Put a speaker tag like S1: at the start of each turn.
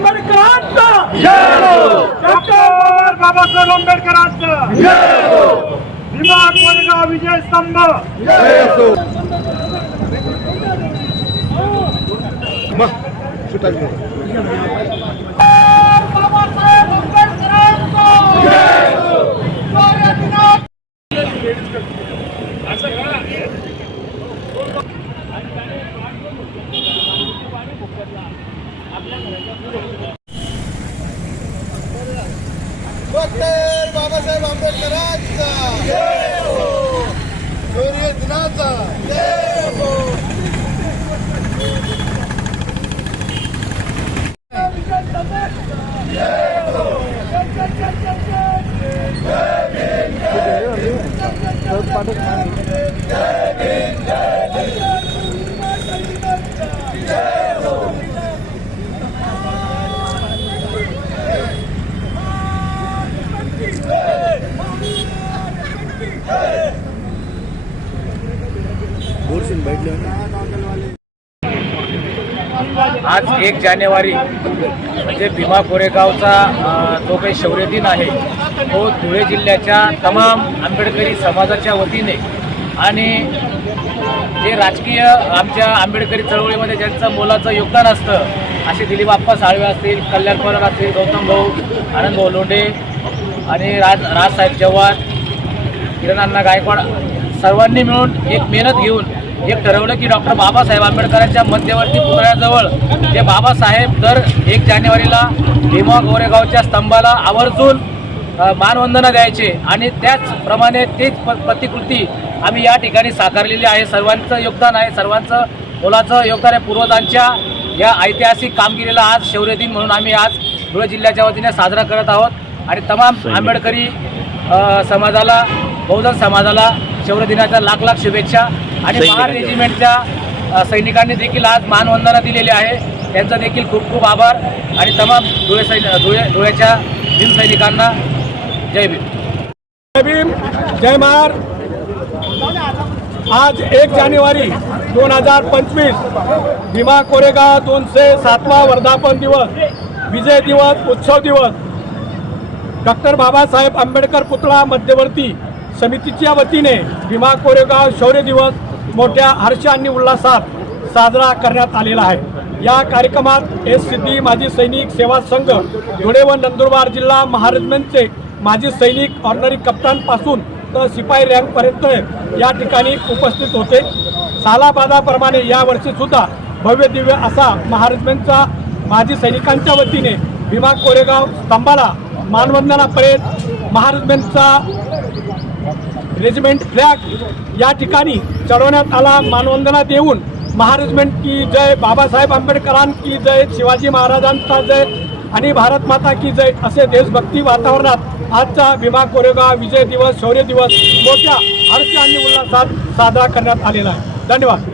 S1: आंबेडकरांचा! डॉक्टर बाबासाहेब आंबेडकरांचा! भीमा कोरेगाव विजय स्तंभ! बाबासाहेब
S2: डॉक्टर बाबासाहेब आंबेडकरांचा शौर्य दिनाचा
S3: आज एक जानेवारी म्हणजे भीमा कोरेगावचा जो काही शौर्य दिन आहे तो धुळे जिल्ह्याच्या तमाम आंबेडकरी समाजाच्या वतीने आणि जे राजकीय आमच्या आंबेडकरी चळवळीमध्ये ज्यांचं मोलाचं योगदान असतं असे दिलीप आप्पा साळवे असतील कल्याण पवार असतील गौतम भाऊ आनंद भाऊ लोंढे आणि राज राजसाहेब चव्हाण किरण अण्णा गायकवाड सर्वांनी मिळून एक मेहनत घेऊन एक ठरवलं की डॉक्टर बाबासाहेब आंबेडकरांच्या मध्यवर्ती पुतळ्याजवळ जे बाबासाहेब दर एक जानेवारीला भीमा गोरेगावच्या स्तंभाला आवर्जून मानवंदना द्यायचे. आणि त्याचप्रमाणे तेच प प्रतिकृती आम्ही या ठिकाणी साकारलेली आहे. सर्वांचं योगदान आहे. सर्वांचं मोलाचं योगदान आहे. पूर्वजांच्या या ऐतिहासिक कामगिरीला आज शौर्य दिन म्हणून आम्ही आज धुळे जिल्ह्याच्या वतीने साजरा करत आहोत. आणि तमाम आंबेडकरी समाजाला बहुजन समाजाला शौर्य दिनाच्या लाख लाख शुभेच्छा. आणि महार रेजिमेंटच्या सैनिकांनी देखील आज मानवंदना दिलेली आहे. त्यांचा देखील खूप खूप आभार. आणि तमाम धुळे सैन धुळे धुळ्याच्या भीम सैनिकांना जय भीम.
S1: जय भीम जय महार आज एक जानेवारी दोन हजार पंचवीस भीमा कोरेगाव दोनशे सातवा वर्धापन दिवस विजय दिवस उत्सव दिवस. डॉक्टर बाबासाहेब आंबेडकर पुतळा मध्यवर्ती समितीच्या वतीने भीमा कोरेगाव शौर्य दिवस मोठ्या हर्ष आणि उल्हासात साजरा करण्यात आलेला आहे. या कार्यक्रमात एस सिद्धी माजी सैनिक सेवा संघ धुळे व नंदुरबार जिल्हा महाराजमेंटचे माजी सैनिक ऑर्डनरी कप्तानपासून तर शिपाई रँकपर्यंत या ठिकाणी उपस्थित होते. सालाबादाप्रमाणे यावर्षी सुद्धा भव्य दिव्य असा महाराजमेंटचा माजी सैनिकांच्या वतीने भीमा कोरेगाव स्तंभाला मानवंदना परेड महाराजमेंटचा रेजिमेंट फ्लॅग या ठिकाणी चढवण्यात आला. मानवंदना देऊन महाराजमेंट की जय बाबासाहेब आंबेडकरां की जय शिवाजी महाराजांचा जय आणि भारत माता की जय असे देशभक्ती वातावरणात आजचा भीमा कोरेगाव विजय दिवस शौर्य दिवस मोठ्या हर्ष आणि उल्हासात साजरा करण्यात आलेला आहे. धन्यवाद.